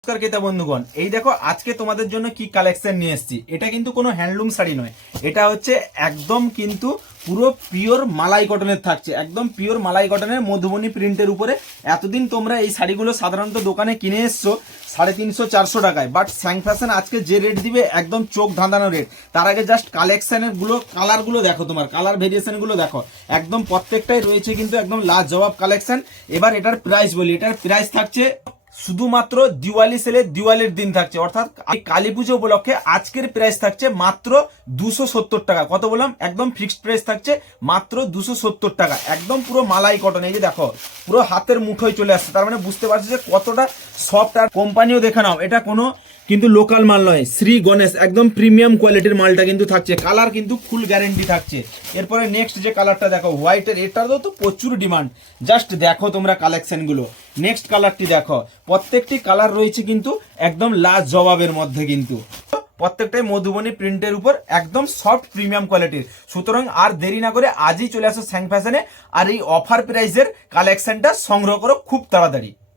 নমস্কার ক্রেতা বন্ধুগণ, এই দেখো আজকে তোমাদের জন্য কি কালেকশন নিয়ে এসেছি। এটা কিন্তু কোনো হ্যান্ডলুম শাড়ি নয়, এটা হচ্ছে একদম কিন্তু পুরো পিওর মালাই কটনের থাকছে। একদম পিওর মালাই কটনের মধুবনী প্রিন্টের উপরে। এতদিন তোমরা এই শাড়িগুলো সাধারণত দোকানে কিনে এসছো 350-400 টাকায়, বাট স্যাং ফ্যাশন আজকে যে রেট দিবে একদম চোখ ধাঁধানো রেট। তার আগে জাস্ট কালেকশনের গুলো কালারগুলো দেখো, তোমার কালার ভেরিয়েশনগুলো দেখো, একদম প্রত্যেকটাই রয়েছে কিন্তু একদম লাজবাব কালেকশন। এবার এটার প্রাইস বলি, এটার প্রাইস থাকছে শুধুমাত্র দিওয়ালি সেলে, দিওয়ালির দিন থাকছে, অর্থাৎ কালী পুজো উপলক্ষে আজকের প্রাইস থাকছে মাত্র 270 টাকা। কত বললাম? একদম ফিক্সড প্রাইস থাকছে মাত্র 270 টাকা। একদম পুরো মালাই কটন, এই যে দেখো পুরো হাতের মুঠোয় চলে আসছে, তার মানে বুঝতে পারছি যে কতটা সফট। আর কোম্পানিও দেখে নাও, এটা কোনো কিন্তু লোকাল মাল নয়, শ্রী গণেশ একদম প্রিমিয়াম কোয়ালিটির মালটা কিন্তু থাকছে। কালার কিন্তু ফুল গ্যারেন্টি থাকছে। এরপরে নেক্সট যে কালারটা দেখো হোয়াইটের, এটারও তো প্রচুর ডিমান্ড। জাস্ট দেখো তোমরা কালেকশনগুলো। নেক্সট কালারটি দেখো, প্রত্যেকটি কালার রয়েছে কিন্তু একদম লাজবাবের মধ্যে, কিন্তু প্রত্যেকটাই মধুবনী প্রিন্টের উপর একদম সফট প্রিমিয়াম কোয়ালিটির। সুতরাং আর দেরি না করে আজই চলে আসো স্যাং ফ্যাশনে, আর এই অফার প্রাইসের কালেকশনটা সংগ্রহ করো খুব তাড়াতাড়ি।